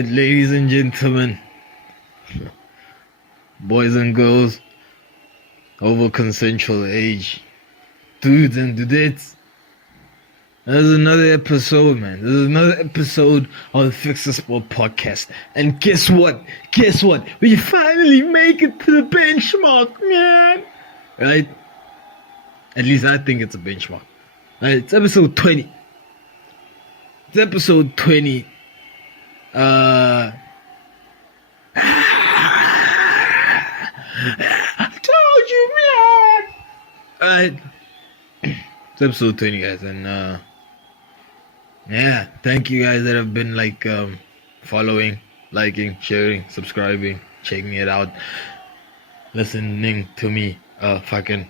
Alright, ladies and gentlemen, boys and girls, over consensual age, dudes and dudettes, there's another episode, man. There's another episode of the Fix the Sport podcast. And guess what? Guess what? We finally make it to the benchmark, man. Right? At least I think it's a benchmark. Right? It's episode 20. It's episode 20. I told you, man. Alright. It's episode 20, guys, and yeah, thank you guys that have been following, liking, sharing, subscribing, checking it out, listening to me fucking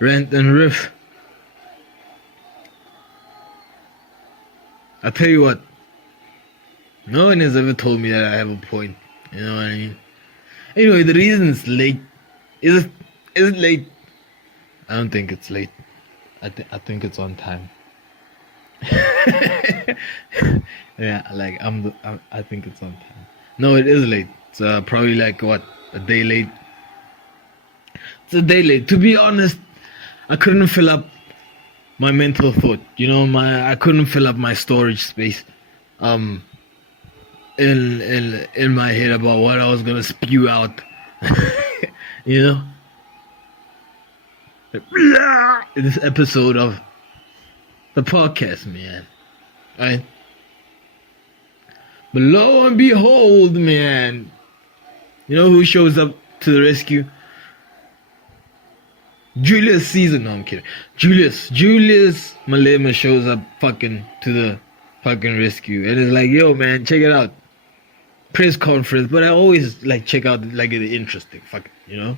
rant and riff. I'll tell you what, no one has ever told me that I have a point. You know what I mean? Anyway, the reason it's late, is it late? I don't think it's late. I think it's on time. Yeah, I think it's on time. No, it is late. It's probably a day late. It's a day late. To be honest, I couldn't fill up my mental thought. You know, I couldn't fill up my storage space. In my head about what I was gonna spew out. You know. This episode of the podcast, man. Right? But lo and behold, man, you know who shows up to the rescue? Julius season. No, I'm kidding. Julius Malema shows up to the fucking rescue, and it's like, yo, man, check it out. Press conference, but I always check out the interesting you know.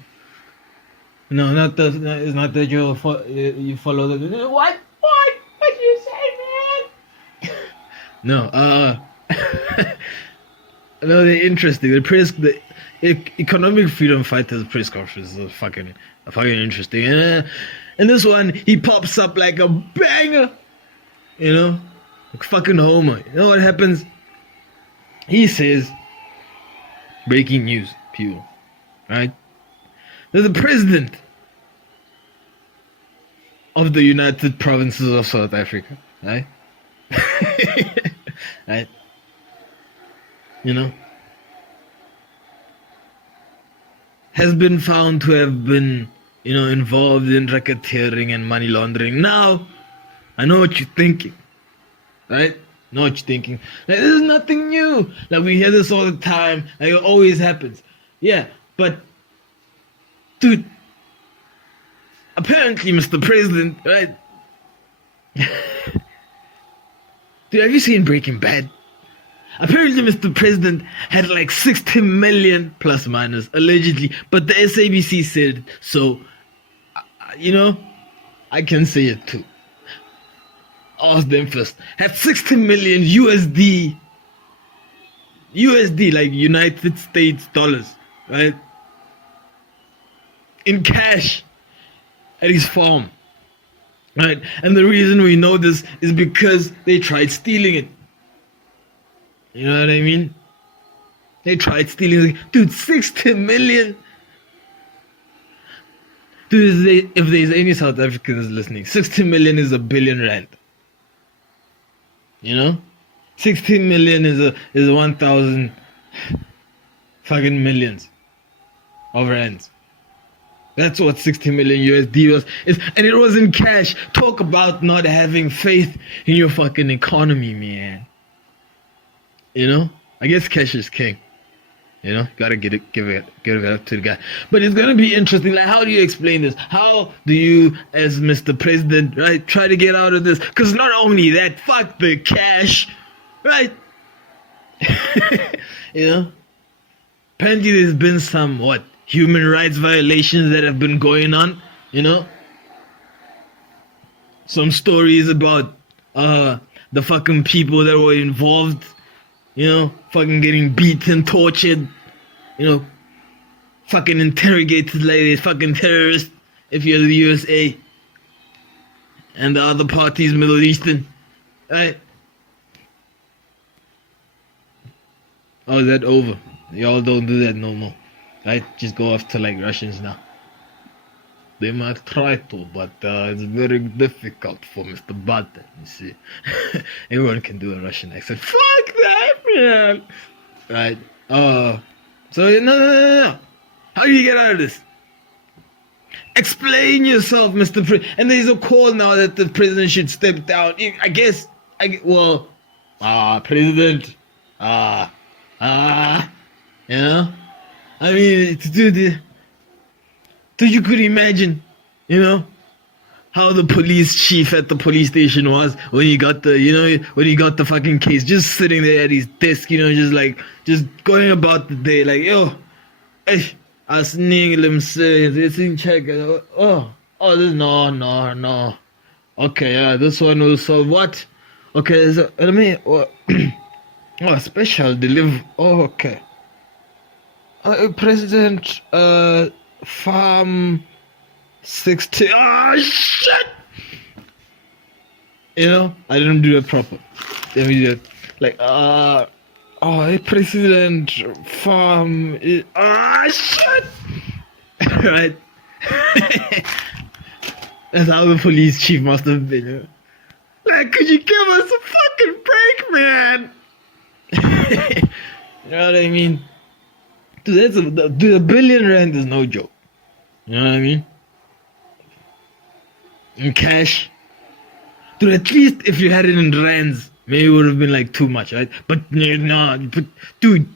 No, it's not that you follow the. What you say, man? No, no, they're interesting. The economic freedom fighters press conference is fucking interesting. And this one, he pops up like a banger, you know, like fucking Homer. You know what happens? He says, breaking news, people, right? There's the president of the United Provinces of South Africa, right? Right? You know, has been found to have been, you know, involved in racketeering and money laundering. Now, I know what you're thinking, right? Know what you're thinking. This is nothing new. We hear this all the time. It always happens. Yeah, but dude, apparently, Mr. President, right? Dude, have you seen Breaking Bad? Apparently, Mr. President had 60 million plus minus, allegedly, but the SABC said so. You know, I can say it too. Ask them first. Had 60 million USD, like United States dollars, right? In cash at his farm, right? And the reason we know this is because they tried stealing it. You know what I mean? They tried stealing it. Dude, 60 million. Dude, if there's any South Africans listening, 60 million is R1 billion. You know? 60 million is 1,000 fucking millions of rands. That's what 60 million USD was. And it was in cash. Talk about not having faith in your fucking economy, man. You know? I guess cash is king. You know? Gotta give it up to the guy. But it's gonna be interesting. How do you explain this? How do you, as Mr. President, right, try to get out of this? Because not only that, fuck the cash, right? You know? Apparently there's been some, human rights violations that have been going on, you know? Some stories about the fucking people that were involved, you know, fucking getting beaten, tortured, you know, fucking interrogated like a fucking terrorist if you're the USA. And the other party's Middle Eastern, right? Oh, is that over? Y'all don't do that no more. Right? Just go after like Russians now. They might try to, but it's very difficult for Mr. Button, you see. Everyone can do a Russian accent. Fuck that, man! Right? So, no. How do you get out of this? Explain yourself, Mr. President. And there's a call now that the president should step down. President. You know? I mean, dude, you could imagine, you know, how the police chief at the police station was when he got the fucking case, just sitting there at his desk, you know, just going about the day, like, yo, hey, I was them saying, it's in check. This, no. Okay, yeah, this one will solve what? Okay, so, let me, special delivery. Oh, okay. President, Farm 60. Oh, shit! You know, I didn't do it proper. Let me do it. Like, hey, President, Farm. Shit! Right? That's how the police chief must have been. You know? Like, could you give us a fucking break, man? You know what I mean? Dude, a billion rand is no joke. You know what I mean? In cash. Dude, at least if you had it in rands, maybe it would have been like too much, right? But no, dude.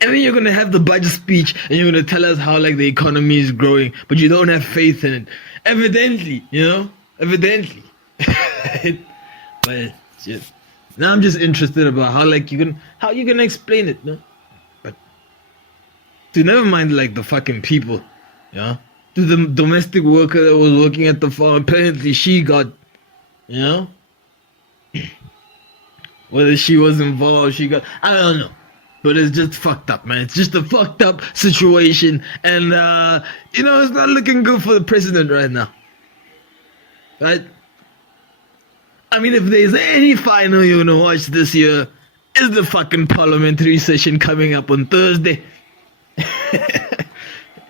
And then you're gonna have the budget speech and you're gonna tell us how like the economy is growing, but you don't have faith in it. Evidently, you know? Evidently. But just now I'm just interested about how you gonna explain it, no? But dude, never mind like the fucking people, yeah? To the domestic worker that was working at the farm, apparently she got, you know? Whether she was involved, I don't know. But it's just fucked up, man. It's just a fucked up situation. And, you know, it's not looking good for the president right now. Right? I mean, if there's any final you're gonna watch this year, is the fucking parliamentary session coming up on Thursday.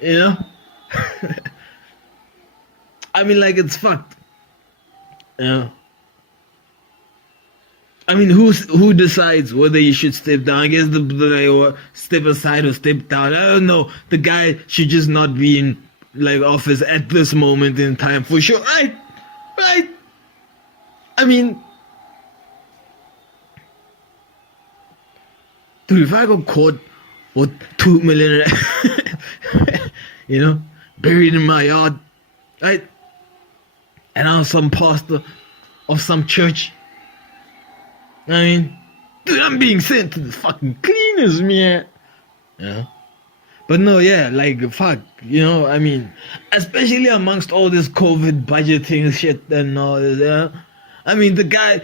You know? I mean, like, it's fucked. You know? I mean, who decides whether you should step down? I guess the guy or step aside or step down. I don't know. The guy should just not be in like office at this moment in time for sure. Right? I mean, dude, if I got caught with 2 million, you know, buried in my yard, right? And I was some pastor of some church. I mean, dude, I'm being sent to the fucking cleaners, man. Yeah. But no, yeah, like, fuck, you know, I mean, especially amongst all this COVID budgeting shit and all this, yeah. I mean, the guy,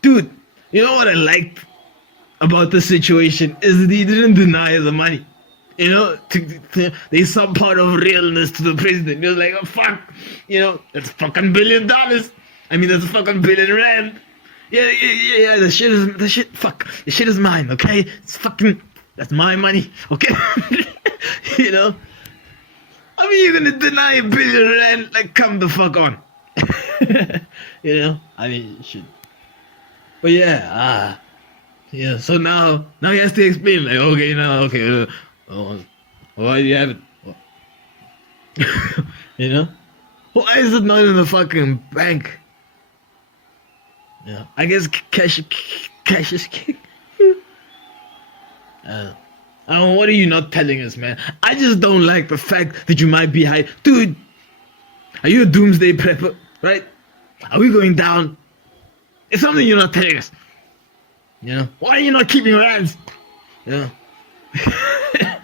dude, you know what I liked about the situation is that he didn't deny the money. You know, there's some part of realness to the president. He was like, oh, fuck, you know, that's fucking $1 billion. I mean, that's a fucking billion rand. Yeah, the shit is mine, okay? It's fucking, that's my money, okay? You know? I mean, you're gonna deny $1 billion rand, like, come the fuck on. You know? I mean, shit. But yeah, so now he has to explain, like, okay, why do you have it? You know? Why is it not in the fucking bank? Yeah, I guess cash is king. What are you not telling us, man? I just don't like the fact that you might be high. Dude, are you a doomsday prepper, right? Are we going down? It's something you're not telling us. You know? Why are you not keeping your hands? Yeah. I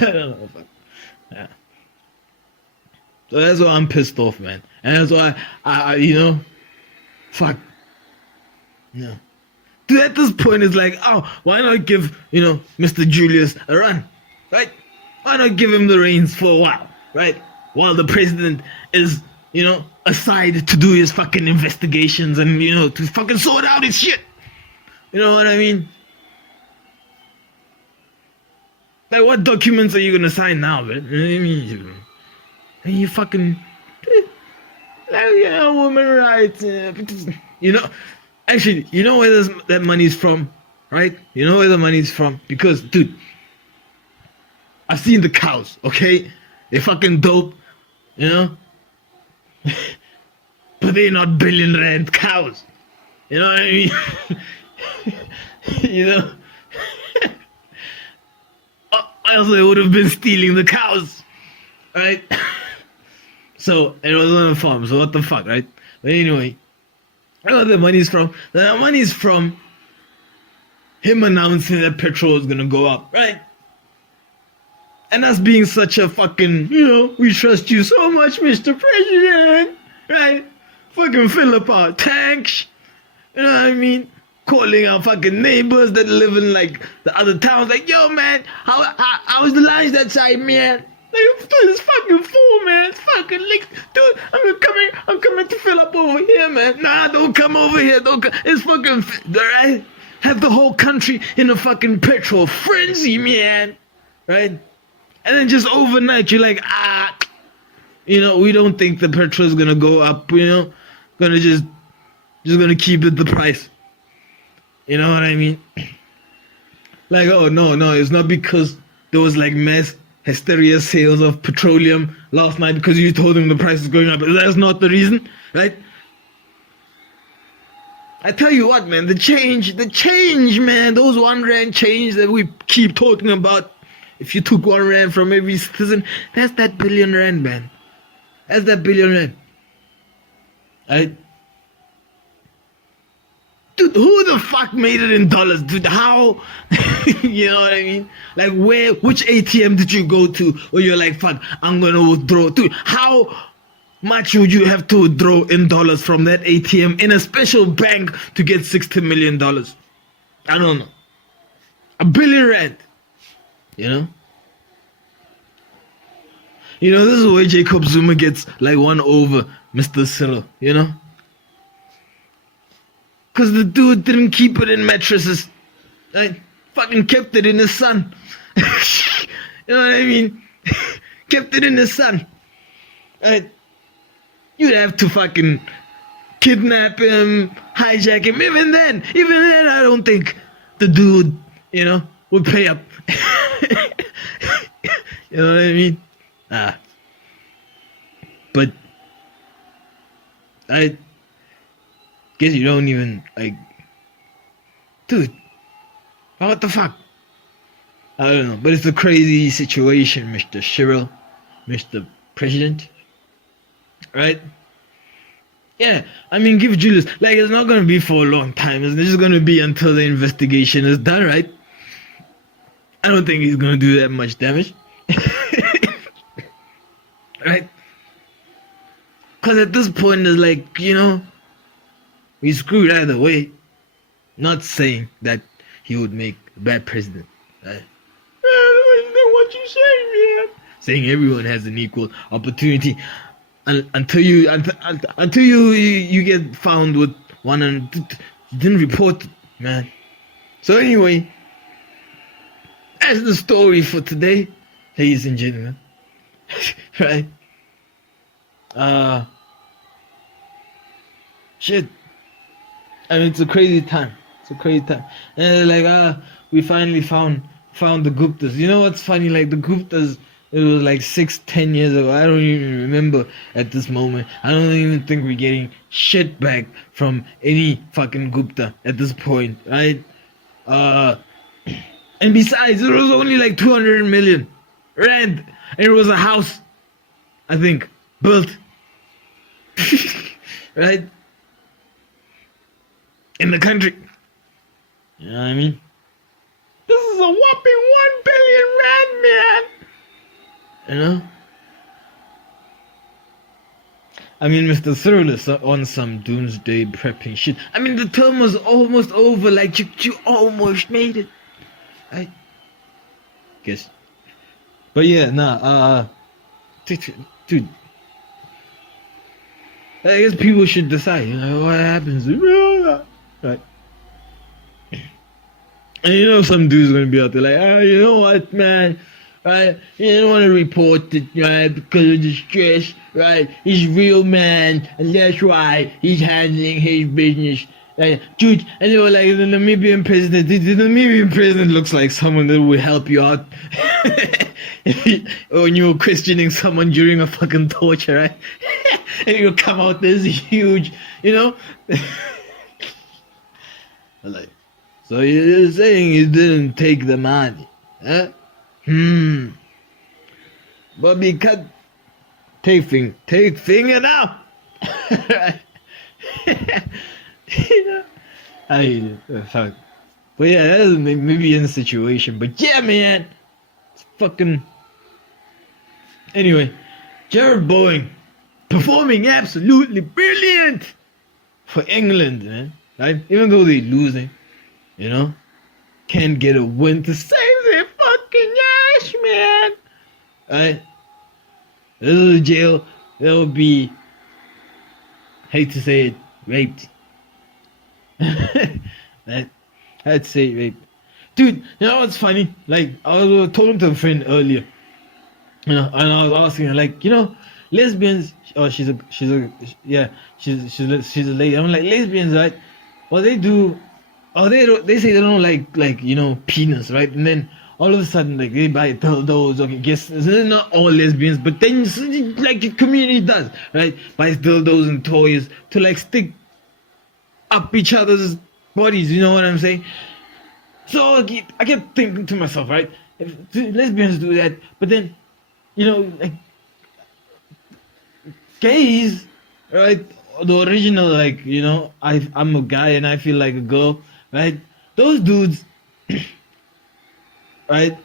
don't know. Yeah. So that's why I'm pissed off, man. And that's why I you know, fuck. Yeah. Dude, at this point, it's like, why not give, you know, Mr. Julius a run, right? Why not give him the reins for a while, right? While the president is, you know, aside to do his fucking investigations and, you know, to fucking sort out his shit. You know what I mean? Like, what documents are you gonna sign now, man? You know what I mean? And you fucking, like, you know, women rights. You know, actually, you know where that money's from, right? You know where the money's from? Because, dude, I've seen the cows, okay? They're fucking dope, you know? But they're not billion rand cows. You know what I mean? You know? Else they would have been stealing the cows, right? So, and it was on a farm, so what the fuck, right? But anyway, I know where the money's from. The money's from him announcing that petrol is gonna go up, right? And us being such a fucking, you know, we trust you so much, Mr. President, right? Fucking fill up our tanks, you know what I mean? Calling our fucking neighbors that live in like the other towns, like, yo man, how was the lunch that side, man? Like, dude, it's fucking full, man. It's fucking licked. Dude, I'm coming to fill up over here, man. Nah, don't come over here. Don't come. It's fucking, right? Have the whole country in a fucking petrol frenzy, man. Right? And then just overnight, you're like, you know, we don't think the petrol is gonna go up, you know? Gonna just gonna keep it the price. You know what I mean? Like, oh, no, it's not because there was like mass hysteria sales of petroleum last night because you told them the price is going up. That's not the reason, right? I tell you what, man, the change, man, those 1 rand change that we keep talking about. If you took 1 rand from every citizen, that's that billion rand, man. That's that billion rand. Right? Dude, who the fuck made it in dollars, dude? How? You know what I mean? Like, which ATM did you go to where you're like, fuck, I'm gonna withdraw? Dude, how much would you have to withdraw in dollars from that ATM in a special bank to get $60 million? I don't know. $1 billion rand. You know? You know, this is where Jacob Zuma gets like one over Mr. Cyril, you know? Because the dude didn't keep it in mattresses. Right? Fucking kept it in the sun. You know what I mean? Kept it in the sun. Right? You'd have to fucking kidnap him, hijack him. Even then, I don't think the dude, you know, would pay up. You know what I mean? But I guess you don't even, like, dude, what the fuck? I don't know, but it's a crazy situation, Mr. Cyril, Mr. President, right? Yeah, I mean, give Julius, like, it's not going to be for a long time. It's just going to be until the investigation is done, right? I don't think he's going to do that much damage. Right? Because at this point, it's like, you know, we screwed either way. Not saying that he would make a bad president. Right? What you say, man? Saying everyone has an equal opportunity until you get found with one and you didn't report it, man. So anyway, that's the story for today, ladies and gentlemen. Right? Shit. I mean, it's a crazy time. And like, we finally found the Guptas. You know what's funny? Like, the Guptas, it was like 6-10 years ago. I don't even remember at this moment. I don't even think we're getting shit back from any fucking Gupta at this point, right? And besides, it was only like 200 million rand. And it was a house, I think, built. Right? In the country. You know what I mean? This is a whopping 1 billion rand, man. You know? I mean, Mr. Cyril is on some doomsday prepping shit. I mean, the term was almost over. Like, you almost made it. I guess. But yeah, dude. I guess people should decide, you know, what happens. Right. And you know some dude's gonna be out there like, oh, you know what, man? Right? You don't want to report it, right? Because of the stress, right? He's real, man, and that's why he's handling his business. Like, dude, and they were like, the Namibian president, the Namibian president looks like someone that will help you out when you were questioning someone during a fucking torture, right? And you come out this huge, you know? Like, so you're saying you didn't take the money, huh? Bobby cut take finger now. You know? I hate it. Fuck. But yeah, that's maybe in the situation. But yeah, man, it's fucking. Anyway, Gerrard Bowen performing absolutely brilliant for England, man. Right? Even though they're losing, you know, can't get a win to save their fucking ass, man. Right? This is a jail. They'll be, hate to say it, raped. I'd say raped. Dude, you know what's funny? Like, I was talking to a friend earlier, you know, and I was asking her, like, you know, lesbians. Oh, she's a lady. I'm like, lesbians, right? Well, they do. Oh, they say they don't like you know, penis, right? And then all of a sudden, like, they buy dildos. Okay, guess it's not all lesbians, but then like the community does, right? Buys dildos and toys to like stick up each other's bodies. You know what I'm saying? So I kept thinking to myself, right? If lesbians do that, but then, you know, like gays, right? The original, like, you know, I'm a guy and I feel like a girl, right? Those dudes, right?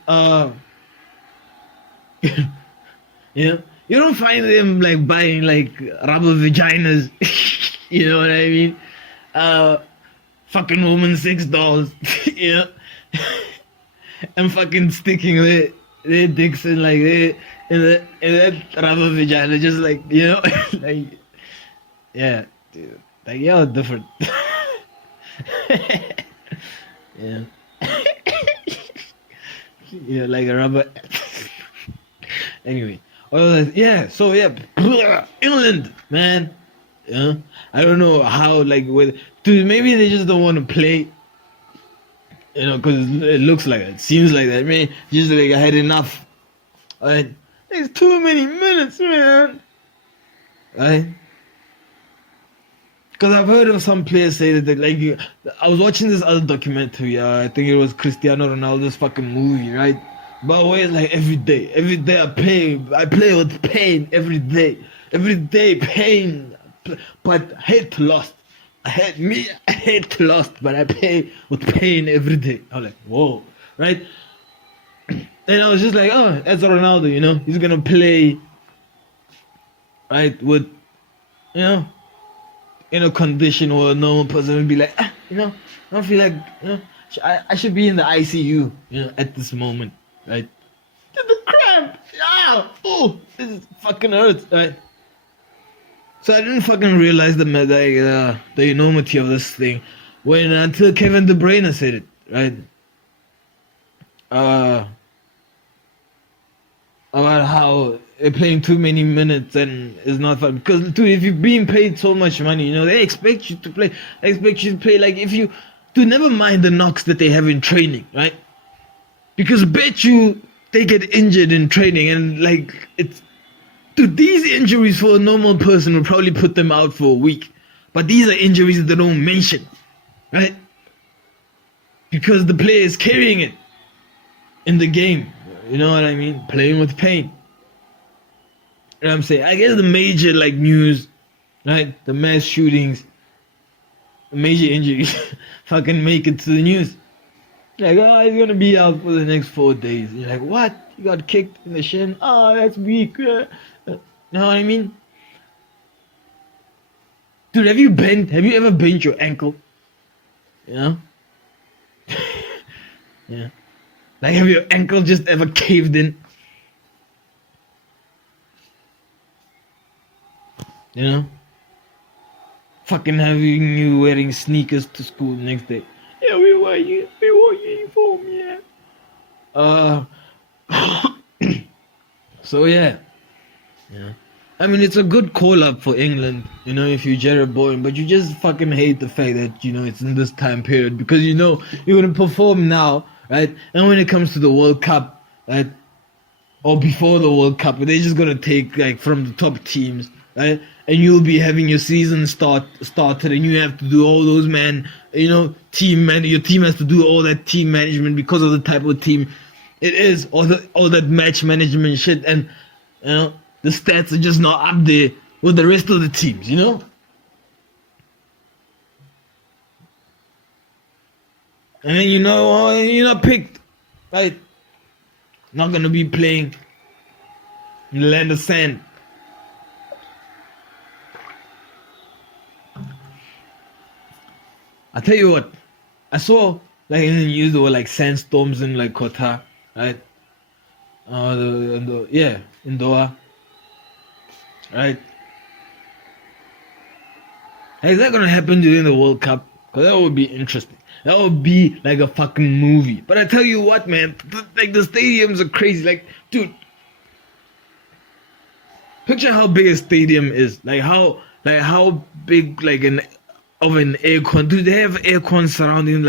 You know, you don't find them like buying like rubber vaginas. You know what I mean? Fucking woman sex dolls, you know, and fucking sticking their dicks in like in that rubber vagina, just like, you know, like, yeah, dude, like, y'all different. Yeah. Yeah, like a rubber. Anyway, yeah, so yeah, England, man. Yeah, I don't know how, like, with, dude, maybe they just don't want to play, you know, because it looks like it seems like that. I mean, just like I had enough. Right? It's too many minutes, man. Right? Because I've heard of some players say that, like, I was watching this other documentary. I think it was Cristiano Ronaldo's fucking movie, right? But where it's like every day I play with pain every day pain. But hate lost. I hate lost, but I play with pain every day. I was like, whoa, right? And I was just like, oh, that's Ronaldo, you know, he's gonna play, right, with, you know, in a condition where a normal person would be like, you know, I don't feel like, you know, I should be in the ICU, you know, at this moment, right? The cramp, oh, this fucking hurts, right? So I didn't fucking realize the enormity of this thing until Kevin De Bruyne said it, right? About how they're playing too many minutes and it's not fun. Because, dude, if you're being paid so much money, you know, they expect you to play. They expect you to play, like, if you, dude, never mind the knocks that they have in training, right? Because bet you they get injured in training and, like, it's, dude, these injuries for a normal person would probably put them out for a week. But these are injuries that they don't mention, right? Because the player is carrying it in the game. You know what I mean? Playing with pain. You know what I'm saying? I guess the major, like, news, right? The mass shootings, the major injuries, fucking make it to the news. Like, oh, he's gonna be out for the next 4 days. And you're like, what? You got kicked in the shin? Oh, that's weak. You know what I mean? Dude, have you ever bent your ankle? You know? Yeah. Like, have your ankle just ever caved in? You know? Fucking having you wearing sneakers to school the next day. Yeah, we wore you Uh, so yeah. I mean, it's a good call up for England, if you're Gerrard Bowen, but you just fucking hate the fact that, it's in this time period because you're going to perform now, right? And when it comes to the World Cup, right? Or before the World Cup, they're just going to take like from the top teams, right? And you'll be having your season started and you have to do all those, your team has to do all that team management because of the type of team it is, all that match management shit, and, the stats are just not up there with the rest of the teams, And then you're not picked, right? Not gonna be playing in the land of sand. I tell you what, I saw like in the news there were like sandstorms in like Qatar, right? In Doha. Right? Is that gonna happen during the World Cup? Because that would be interesting. That would be like a fucking movie. But I tell you what, man, like the stadiums are crazy. Like, dude, picture how big a stadium is. Like how big an aircon. Do they have aircon surrounding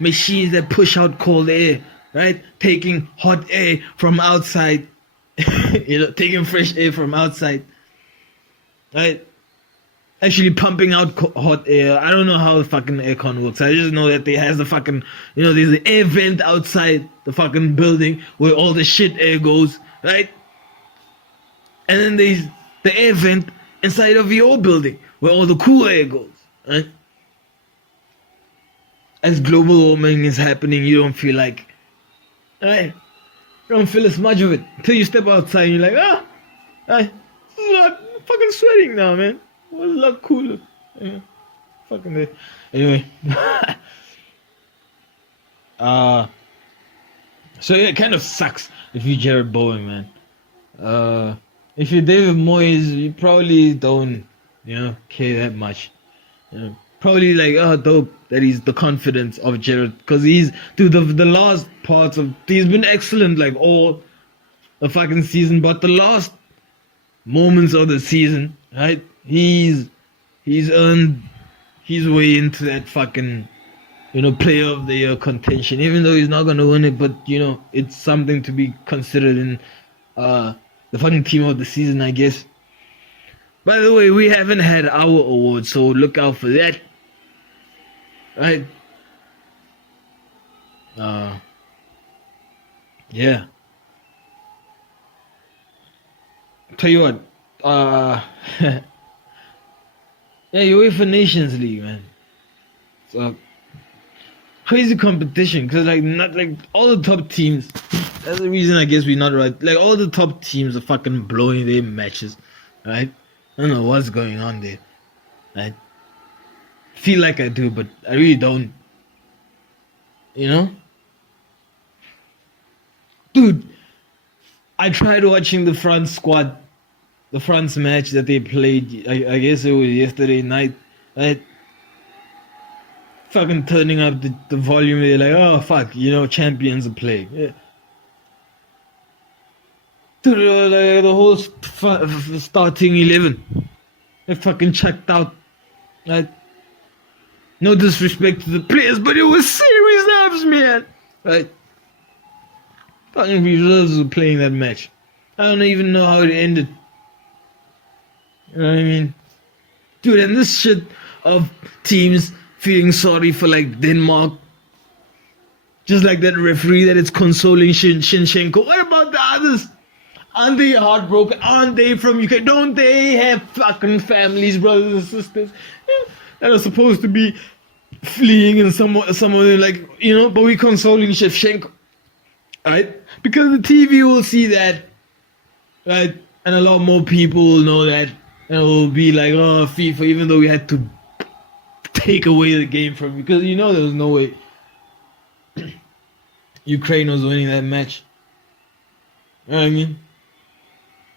machines that push out cold air, right? Taking hot air from outside. Taking fresh air from outside, right? Actually pumping out hot air. I don't know how the fucking aircon works. I just know that there has the fucking, there's an air vent outside the fucking building where all the shit air goes, right? And then there's the air vent inside of your building where all the cool air goes, right? As global warming is happening, you don't feel like, right? You don't feel as much of it until you step outside and you're like, I'm fucking sweating now, man. It's a lot cooler. Yeah, fucking day. Anyway. So yeah, it kind of sucks if you're Gerrard Bowen, man. If you're David Moyes, you probably don't, care that much. Probably like, dope that he's the confidence of Gerrard, because he's the last parts of he's been excellent like all the fucking season, but the last moments of the season, right? He's earned his way into that fucking player of the year contention, even though he's not gonna win it, but it's something to be considered in the fucking team of the season, I guess. By the way, we haven't had our award, so look out for that. Right? Yeah. Tell you what, yeah, UEFA Nations League, man. So crazy competition, because not all the top teams. That's the reason I guess we're not right. Like all the top teams are fucking blowing their matches, right? I don't know what's going on there, right? Feel like I do, but I really don't. Dude, I tried watching the France match that they played. I guess it was yesterday night, right? Fucking turning up the volume. They're like, oh fuck, champions are playing. Yeah. Dude, the whole starting 11, they fucking checked out. Right? No disrespect to the players, but it was serious nerves, man. Right? Fucking reserves were playing that match. I don't even know how it ended. You know what I mean? Dude, and this shit of teams feeling sorry for Denmark. Just like that referee that is consoling Shinchenko. What about the others? Aren't they heartbroken? Aren't they from UK? Don't they have fucking families, brothers and sisters? That are supposed to be fleeing and some of them but we consoling Shevchenko, right? Because the TV will see that, right? And a lot more people will know that, and it will be like, oh, FIFA, even though we had to take away the game from, because there was no way Ukraine was winning that match. You know what I mean?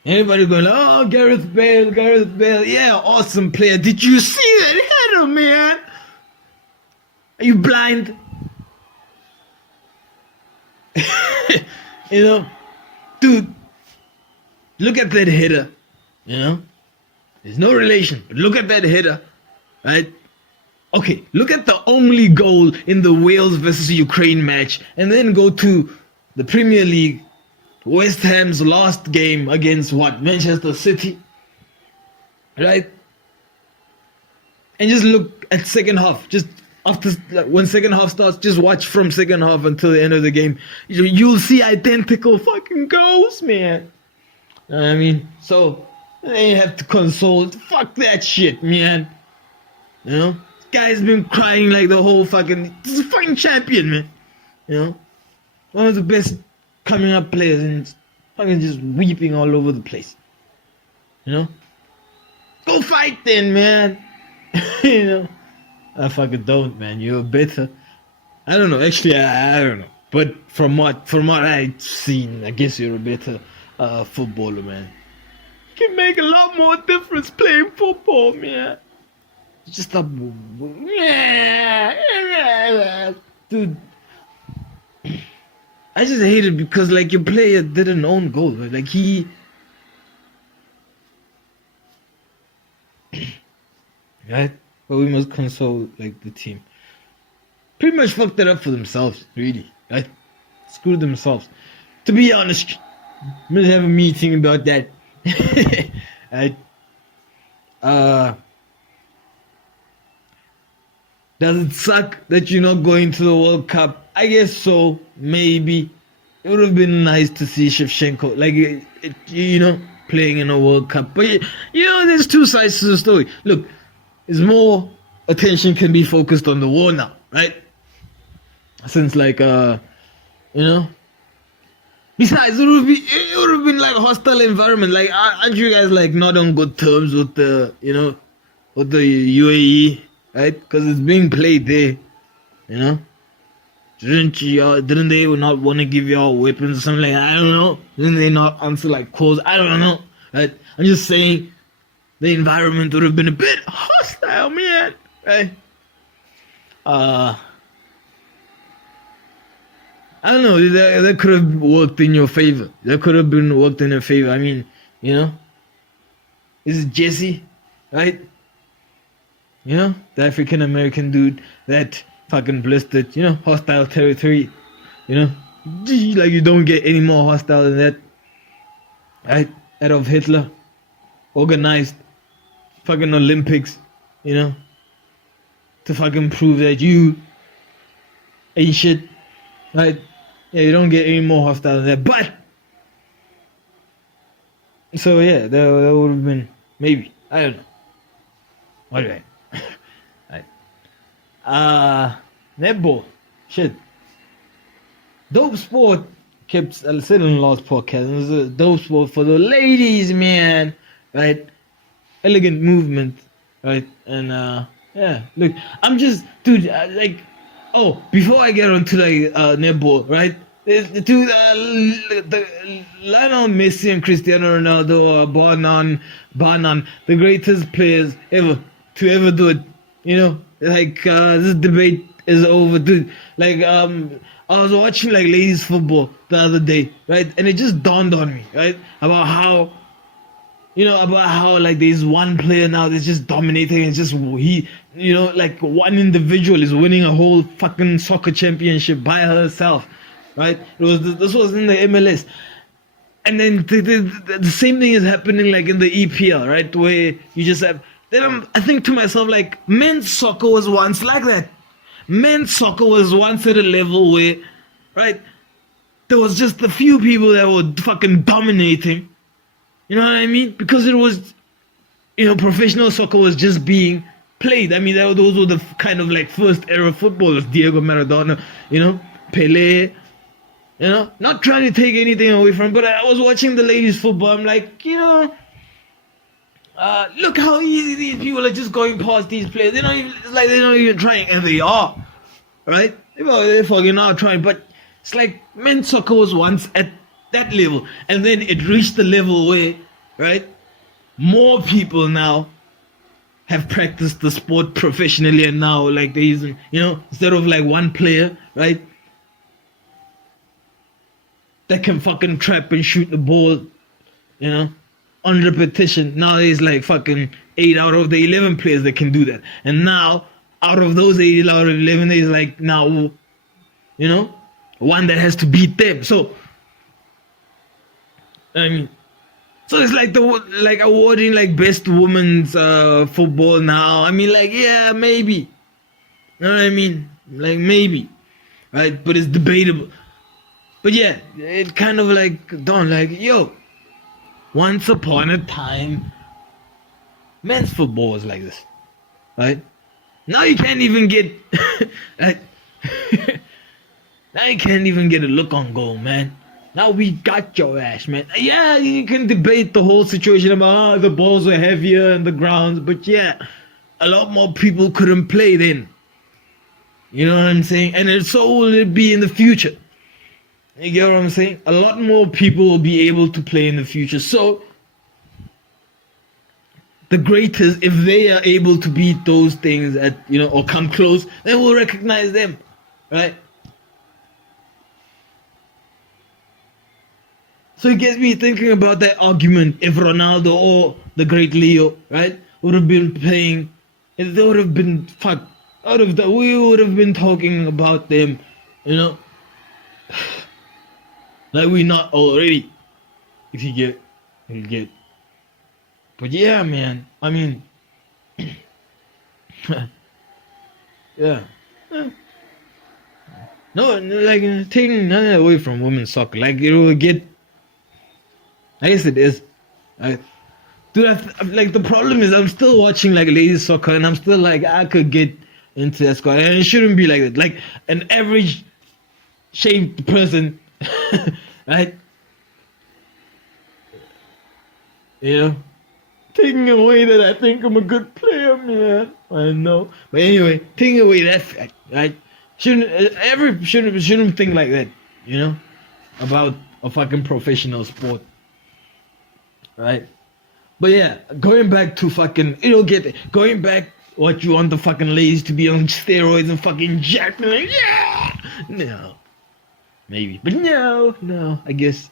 Everybody going like, oh, Gareth Bale, yeah, awesome player. Did you see that header, man? Are you blind? You know, dude, look at that header. You know, there's no relation. But look at that header, right? Okay, look at the only goal in the Wales versus Ukraine match, and then go to the Premier League, West Ham's last game against what? Manchester City, right? And just look at second half. Just after, like, when second half starts, just watch from second half until the end of the game. You'll see identical fucking goals, man. You know what I mean? So they have to console. Fuck that shit, man. You know? This guy's been crying like the whole fucking. This is a fucking champion, man. You know? One of the best coming up players, and fucking just weeping all over the place. You know? Go fight then, man. You know? I fucking don't, man. You're better. I don't know. Actually, I don't know. But from what I've seen, I guess you're a better footballer, man. You can make a lot more difference playing football, man. Just a dude. I just hate it because, like, your player didn't own goal, right? Like, he. Right? But we must console, like, the team. Pretty much fucked it up for themselves, really. Right? Screwed themselves. To be honest, I'm gonna have a meeting about that. Right? Does it suck that you're not going to the World Cup? I guess so. Maybe. It would have been nice to see Shevchenko, like, you know, playing in a World Cup. But, you know, there's two sides to the story. Look, there's more attention can be focused on the war now, right? Since, like, you know. Besides, it would have been like a hostile environment. Like, aren't you guys, like, not on good terms with the, you know, with the UAE, right? Because it's being played there, you know. Didn't they not want to give y'all weapons or something like that? I don't know. Didn't they not answer like calls? I don't know. Right? I'm just saying the environment would have been a bit hostile, man. Right? I don't know. That could have worked in your favor. That could have been worked in your favor. I mean, you know, this is Jesse, right? You know, the African American dude that fucking blistered, you know, hostile territory, you know, like, you don't get any more hostile than that, right? Adolf Hitler organized fucking Olympics, you know, to fucking prove that you ain't shit, right? Yeah, you don't get any more hostile than that, but, so yeah, that would have been, maybe, I don't know, what do I? Netball, shit, dope sport. Kept I said in the last podcast, it was a dope sport for the ladies, man. Right, elegant movement, right, and yeah. Look, I'm just, dude, like, oh, before I get onto like netball, right? The Lionel Messi and Cristiano Ronaldo are bar none, the greatest players ever to ever do it. You know, like, this debate is over, dude. Like, I was watching like ladies football the other day, right? And it just dawned on me, right? About how like there's one player now that's just dominating. It's just you know, like one individual is winning a whole fucking soccer championship by herself, right? This was in the MLS. And then the same thing is happening like in the EPL, right? Where you just have. Then I think to myself, like, men's soccer was once like that. Men's soccer was once at a level where, right, there was just a few people that were fucking dominating. You know what I mean? Because it was, you know, professional soccer was just being played. I mean, those were the kind of like first era footballers. Diego Maradona, you know, Pele, you know, not trying to take anything away from, but I was watching the ladies football. I'm like, you know, look how easy these people are just going past these players. They're not even trying, and they are, right? They're fucking not trying, but it's like men's soccer was once at that level, and then it reached the level where, right, more people now have practiced the sport professionally, and now like there isn't, you know, instead of like one player, right? that can fucking trap and shoot the ball, you know, on repetition. Now there's like fucking 8 out of the 11 players that can do that. And now, out of those 8 out of 11, there's like now, you know, one that has to beat them. So, I mean, so it's like like awarding like best women's football now. I mean, like, yeah, maybe. You know what I mean? Like, maybe. Right? But it's debatable. But yeah, it kind of like, don't like, yo, once upon a time, men's football was like this. Right? Now you can't even get, like, now you can't even get a look on goal, man. Now we got your ass, man. Yeah, you can debate the whole situation about the balls were heavier and the grounds, but yeah, a lot more people couldn't play then. You know what I'm saying? And so will it be in the future. You get what I'm saying? A lot more people will be able to play in the future. So the greatest, if they are able to beat those things at, you know, or come close, then we'll recognize them, right? So it gets me thinking about that argument. If Ronaldo or the great Leo, right, would have been playing, if they would have been fucked out of that, we would have been talking about them, you know, like we not already. If you get. But yeah, man. I mean, yeah. No, like taking nothing away from women's soccer, like it will get. I guess it is. Dude, like the problem is I'm still watching like ladies soccer and I'm still like I could get into that squad and it shouldn't be like that. Like an average shaped person, right? You know, taking away that I think I'm a good player, man. I know, but anyway, taking away that fact, right? Shouldn't think like that, you know, about a fucking professional sport. Right? But yeah, going back to fucking, going back what you want the fucking ladies to be on steroids and fucking jacked and like, yeah! No. Maybe. But no, I guess,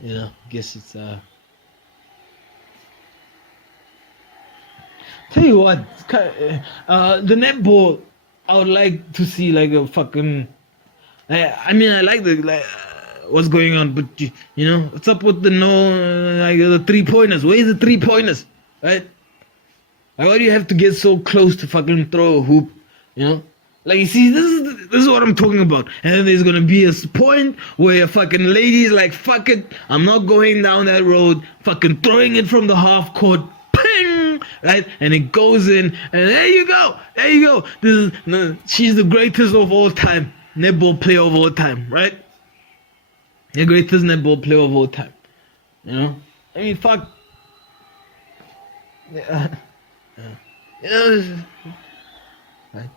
you know, it's, tell you what, the netball, I would like to see like a fucking, I mean, I like the, like, what's going on, but you know, what's up with the like the 3-pointers? Where's the 3-pointers? Right? Like, why do you have to get so close to fucking throw a hoop? You know? Like, you see, this is what I'm talking about. And then there's gonna be a point where fucking ladies like, fuck it, I'm not going down that road, fucking throwing it from the half court, ping, right? And it goes in, and there you go. She's the greatest of all time, netball player of all time, right? The greatest netball player of all time. You know? I mean, fuck. Yeah. You know, right?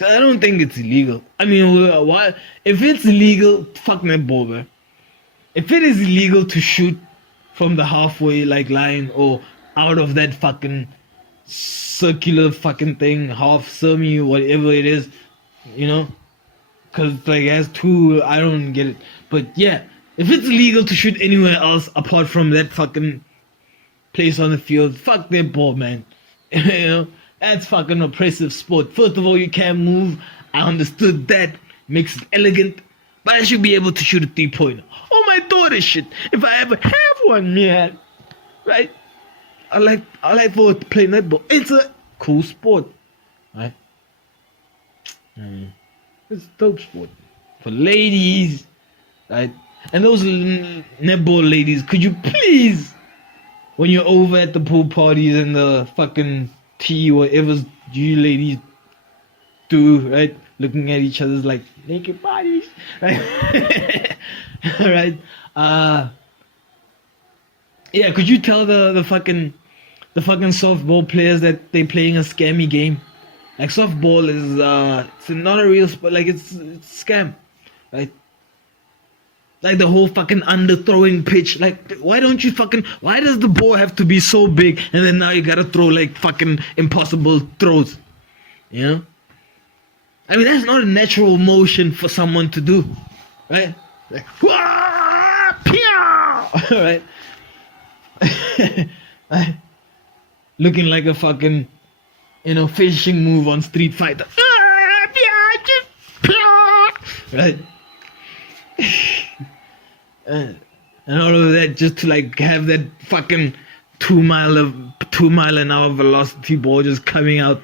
I don't think it's illegal. I mean, why? If it's illegal, fuck netball, bro. If it is illegal to shoot from the halfway like line or out of that fucking circular fucking thing, half semi, whatever it is, you know? Because like it has two, I don't get it. But yeah, if it's illegal to shoot anywhere else apart from that fucking place on the field, fuck that ball, man. You know, that's fucking oppressive sport. First of all, you can't move. I understood that. Makes it elegant. But I should be able to shoot a 3-pointer. Oh, my daughter shit. If I ever have one, man. Right? I like for to play netball. It's a cool sport. Right? It's a dope sport for ladies, right? And those netball ladies, could you please, when you're over at the pool parties and the fucking tea, whatever you ladies do, right? Looking at each other's like naked bodies, right? Right? Yeah, could you tell the fucking softball players that they're playing a scammy game? Like softball is it's not a real sport, like it's a scam, right? Like the whole fucking underthrowing pitch. Like why does the ball have to be so big and then now you gotta throw like fucking impossible throws? You know? I mean that's not a natural motion for someone to do. right? Like, wah, pew, right? Right? Looking like a fucking, fishing move on Street Fighter. Right? And all of that just to like have that fucking 2 mile an hour velocity ball just coming out.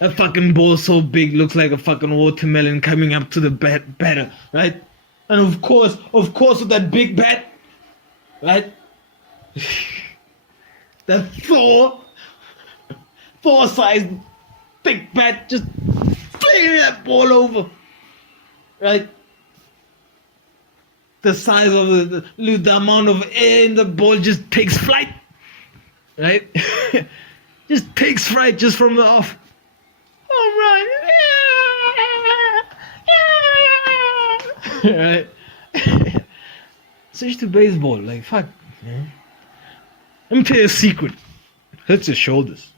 A fucking ball so big looks like a fucking watermelon coming up to the batter, right? And of course with that big bat, right? That Thor-sized big bat just flinging that ball over, right? The size of the amount of air in the ball just takes flight, right? Just takes flight just from the off. Home run. Right? Switch to baseball, like fuck, man. Let me tell you a secret. Hurts your shoulders.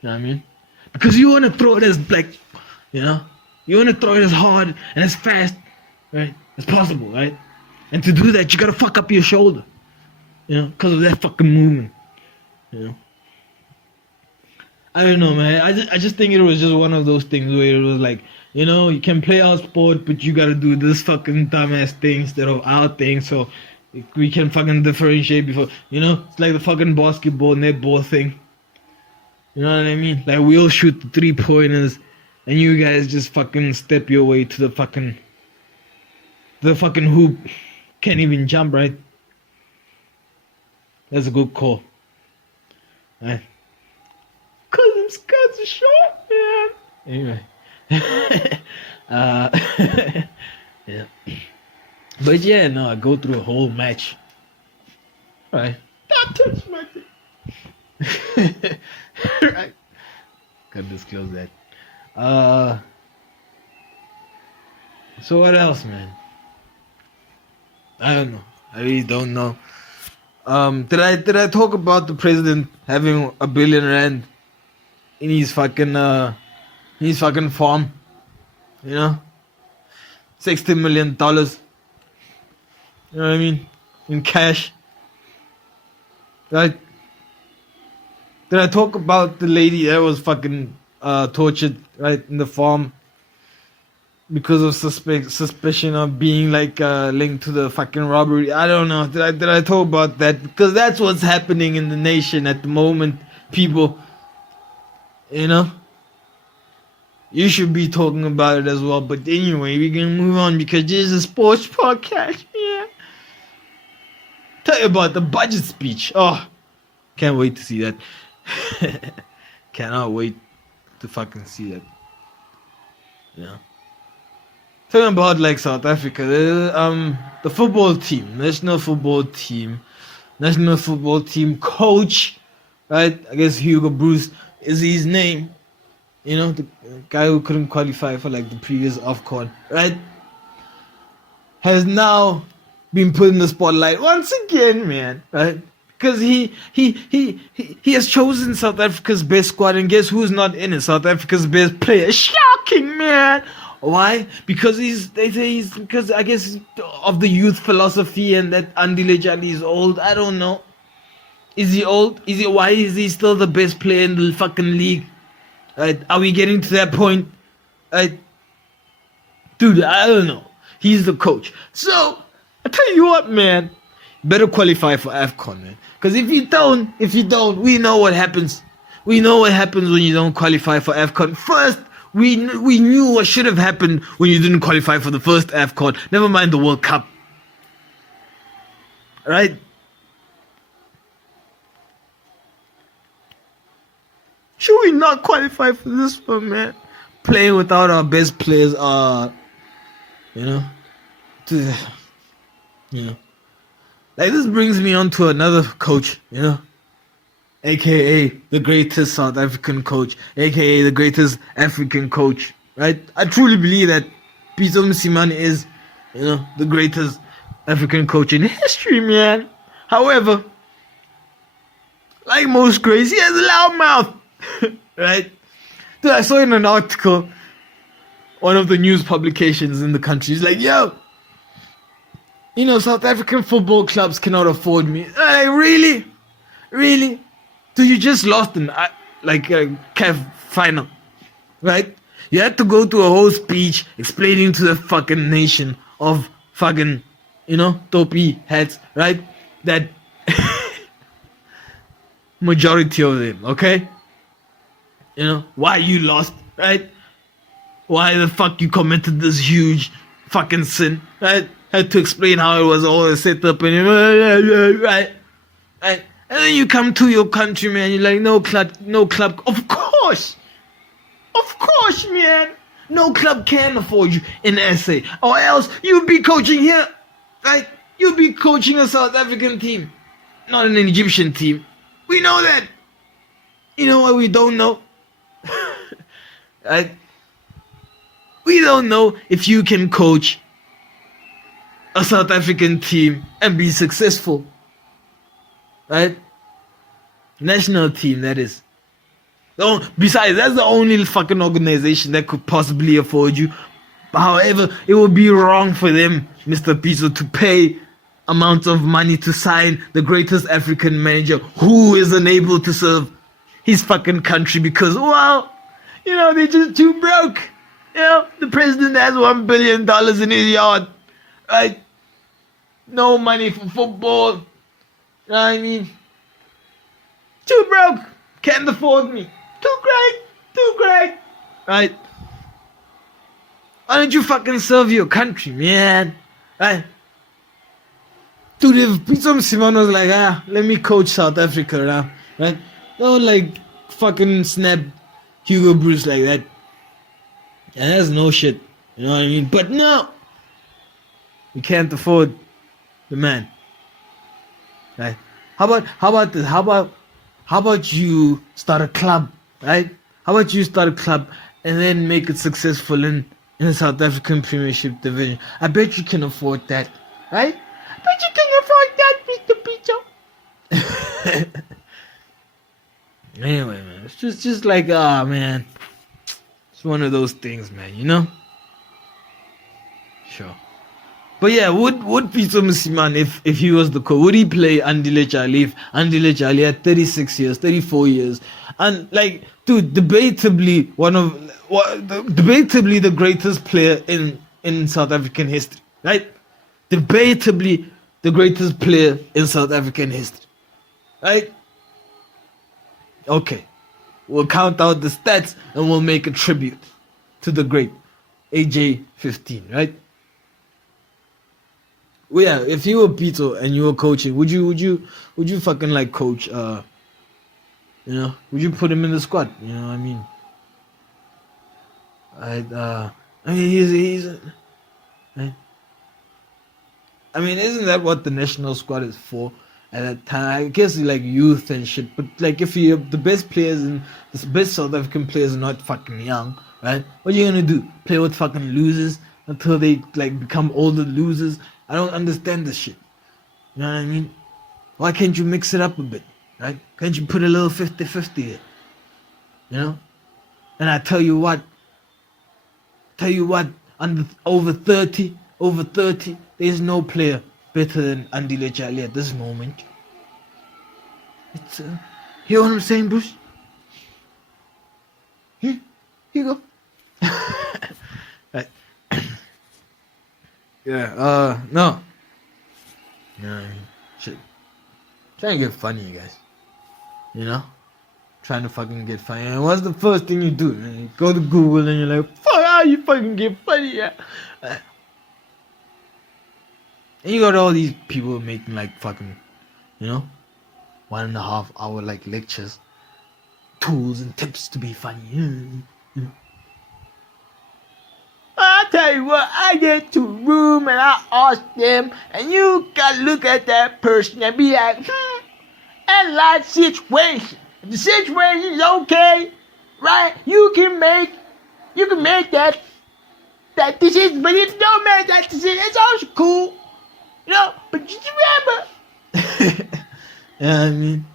You know what I mean? Because you want to throw it as you want to throw it as hard and as fast, right, as possible, right? And to do that, you gotta fuck up your shoulder, because of that fucking movement, I don't know, man. I just think it was just one of those things where it was like, you can play our sport, but you gotta do this fucking dumbass thing instead of our thing, so we can fucking differentiate before, it's like the fucking basketball, netball thing. You know what I mean? Like, we'll shoot the 3-pointers, and you guys just fucking step your way to the fucking hoop. Can't even jump, right? That's a good call. Right? Cause them skirts are short, man. Anyway. Yeah. But yeah, no, I go through a whole match. Right? Don't touch my thing. Right? Can't disclose that. So what else, man? I don't know. I really don't know. Did I talk about the president having R1 billion in his fucking farm? $60 million. You know what I mean? In cash. Right? Did I talk about the lady that was fucking tortured, right, in the farm because of suspicion of being like linked to the fucking robbery? I don't know. Did I talk about that? Because that's what's happening in the nation at the moment, people. You should be talking about it as well. But anyway, we're gonna move on because this is a sports podcast. Yeah. Tell you about the budget speech. Oh, can't wait to see that. Cannot wait to fucking see that. Talking about like South Africa, the football team, national football team coach, right? I guess Hugo Bruce is his name. The guy who couldn't qualify for like the previous Afcon, right? Has now been put in the spotlight once again, man, right? Because he has chosen South Africa's best squad, and guess who's not in it? South Africa's best player. Shocking, man. Why? Because because I guess of the youth philosophy and that andile jali is old. I don't know. Is he old? Why is he still the best player in the fucking league? Right? Are we getting to that point? Right? Dude, I don't know. He's the coach. So, I tell you what, man. Better qualify for Afcon, man. Because if you don't, we know what happens. We know what happens when you don't qualify for Afcon. First, we knew what should have happened when you didn't qualify for the first Afcon. Never mind the World Cup. Right? Should we not qualify for this one, man? Playing without our best players like, this brings me on to another coach, aka the greatest South African coach, aka the greatest African coach, right? I truly believe that Pisto mosimane is, the greatest African coach in history, man. However, like most greats, he has a loud mouth, right? Dude, I saw in an article, one of the news publications in the country, he's like, yo, South African football clubs cannot afford me. Really? Really? So you just lost in a CAF final, right? You had to go to a whole speech explaining to the fucking nation of fucking, topi hats, right? That majority of them, okay? Why you lost, right? Why the fuck you committed this huge fucking sin, right? Had to explain how it was all set up and right? And then you come to your country, man, you're like, no club. Of course, man. No club can afford you in SA. Or else you'd be coaching here, right? You'd be coaching a South African team, not an Egyptian team. We know that. You know what we don't know? Right? We don't know if you can coach a South African team and be successful. Right? National team, that is. Besides, that's the only fucking organization that could possibly afford you. However, it would be wrong for them, Mr. Pisto, to pay amounts of money to sign the greatest African manager who is unable to serve his fucking country because, they're just too broke. The president has $1 billion in his yard. Right? No money for football. You know what I mean? Too broke. Can't afford me. Too great. Right? Why don't you fucking serve your country, man? Right? Dude, if Pisto Mosimane was like, let me coach South Africa now, right? Don't fucking snap Hugo Bruce like that. And that's no shit. You know what I mean? But no! We can't afford the man. Right? How about this? How about you start a club, right? How about you start a club and then make it successful in the South African Premiership Division? I bet you can afford that, right? I bet you can afford that, Mr. Pisto. Anyway, man, it's just like, man. It's one of those things, man, Sure. But yeah, would Pisto Mosimane, if he was the coach, would he play Andile Jali if Andile Jali had 36 years, 34 years? And dude, debatably the greatest player in South African history, right? Debatably the greatest player in South African history, right? Okay. We'll count out the stats and we'll make a tribute to the great AJ15, right? Well, yeah, if you were Pisto and you were coaching, would you fucking coach? Would you put him in the squad? You know what I mean? He's right? I mean, isn't that what the national squad is for? At that time, I guess youth and shit. But if you the best players and the best South African players are not fucking young, right? What are you gonna do? Play with fucking losers until they become older losers? I don't understand this shit. You know what I mean? Why can't you mix it up a bit, right? Can't you put a little 50-50 here? And I tell you what, over 30, there's no player better than Andile Jali at this moment. It's hear what I'm saying, Bruce? Here you go. Right. Yeah, no. Yeah, shit. Trying to get funny, you guys. Trying to fucking get funny. And what's the first thing you do? You go to Google and you're like, fuck, how you fucking get funny, yeah? And you got all these people making fucking, 1.5 hour lectures, tools and tips to be funny. I tell you what, I get to a room and I ask them, and you gotta look at that person and be like, analyze situation. If the situation is okay, right? You can make that decision. But if you don't make that decision, it's also cool. But just remember. Yeah, I mean.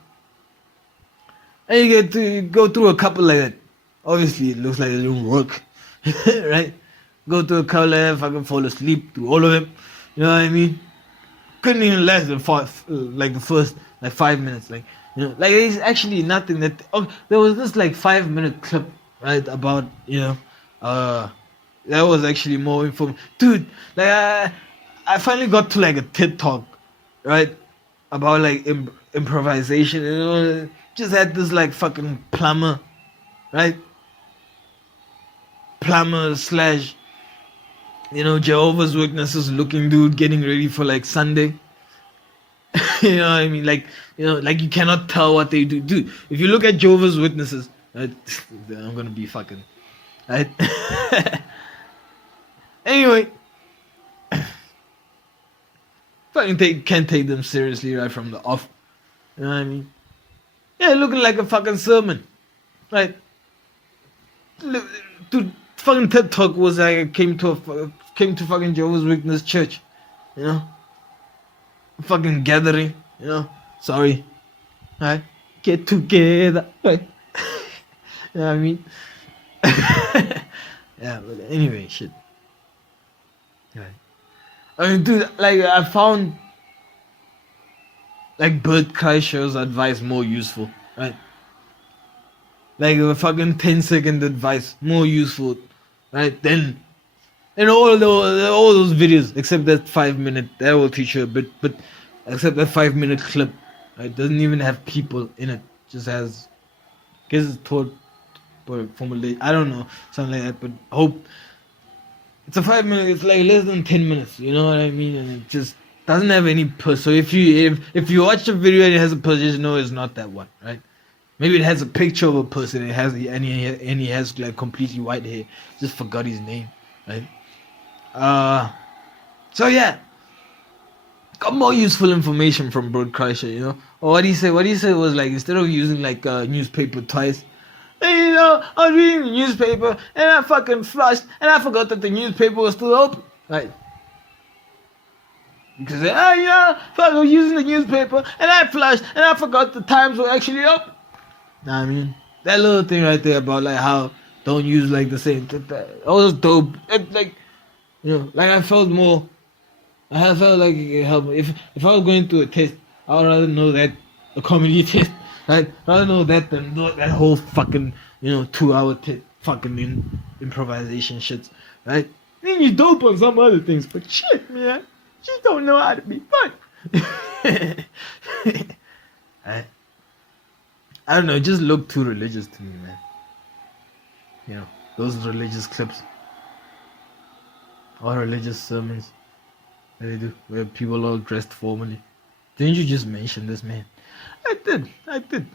And you get to go through a couple like that. Obviously, it looks like it don't work. Right? Go through a couple like that, fucking fall asleep through all of them. You know what I mean? couldn't even last the first like 5 minutes. Like, like there's actually nothing that. Oh, there was this like 5 minute clip, right, about that was actually more informative, dude. Like I finally got to like a TED talk, right, about like improvisation. Just had this like fucking plumber, right, plumber slash Jehovah's Witnesses looking dude getting ready for like Sunday. You know what I mean? Like, like you cannot tell what they do. Dude, if you look at Jehovah's Witnesses, right, I'm gonna be fucking, right? Anyway, fucking can't take them seriously right from the off. You know what I mean? Yeah, looking like a fucking sermon, right? Dude, fucking TED Talk was like I came to fucking Jehovah's Witness church, fucking gathering, sorry, right? Get together, right? You know what I mean? Yeah, but anyway, shit. Right. I mean, dude, like I found like bird cry shows advice more useful, right? Like a fucking 10-second advice more useful, right? Then all those videos except that 5 minute that will teach you a bit, but except that 5 minute clip, right? Doesn't even have people in it. Just has, guess it's taught formulate. I don't know, something like that. But hope it's a 5 minute. It's like less than 10 minutes. You know what I mean? And it just doesn't have any purpose. So if you watch a video and it has a purpose, just know it's not that one, right? Maybe it has a picture of a person and he has like completely white hair. Just forgot his name, right? So yeah, got more useful information from Broadcrusher, Or what he said was like, instead of using like a newspaper twice, I was reading the newspaper and I fucking flushed and I forgot that the newspaper was still open, right? Because I was using the newspaper and I flushed and I forgot the Times were actually open. I mean, that little thing right there about like how don't use like the same. That was dope. Like, like I felt like it helped me. If I was going through a test, I would rather know that a comedy test, right? I'd rather know that than that whole fucking 2 hour test, fucking improvisation shits, right? I mean, you're dope on some other things, but shit, man, you don't know how to be fun. Right? I don't know, it just looked too religious to me, man. Those religious clips or religious sermons that they do, where people all dressed formally. Didn't you just mention this, man? I did,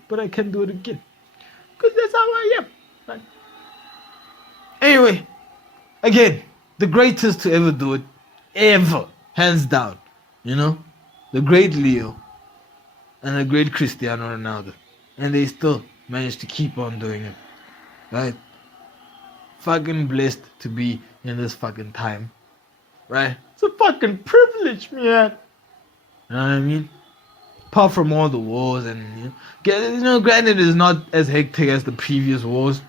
but I can't do it again. Because that's how I am. Right? Anyway, again, the greatest to ever do it, ever, hands down, the great Leo and the great Cristiano Ronaldo. And they still managed to keep on doing it, right? Fucking blessed to be in this fucking time, right? It's a fucking privilege, man. You know what I mean? Apart from all the wars and granted it's not as hectic as the previous wars.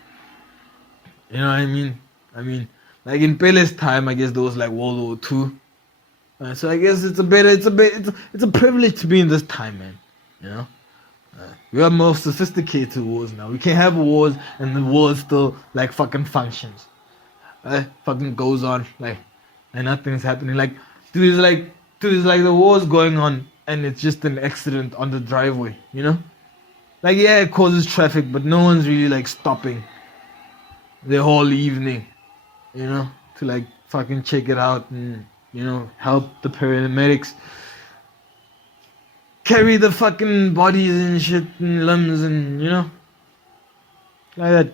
You know what I mean? I mean, like in Pele's time, I guess there was like World War II. So I guess it's a privilege to be in this time, man. We are more sophisticated wars now. We can have wars and the war still like fucking functions. Fucking goes on like and nothing's happening. Like dude, it's like the war's going on and it's just an accident on the driveway, Like yeah, it causes traffic, but no one's really like stopping the whole evening, to like fucking check it out and help the paramedics carry the fucking bodies and shit and limbs and like that.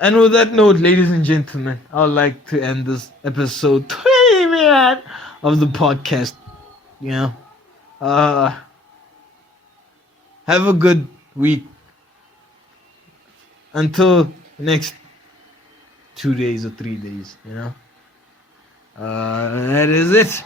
And with that note, ladies and gentlemen, I would like to end this episode 20 minutes of the podcast. Have a good week. Until next 2 days or 3 days, that is it.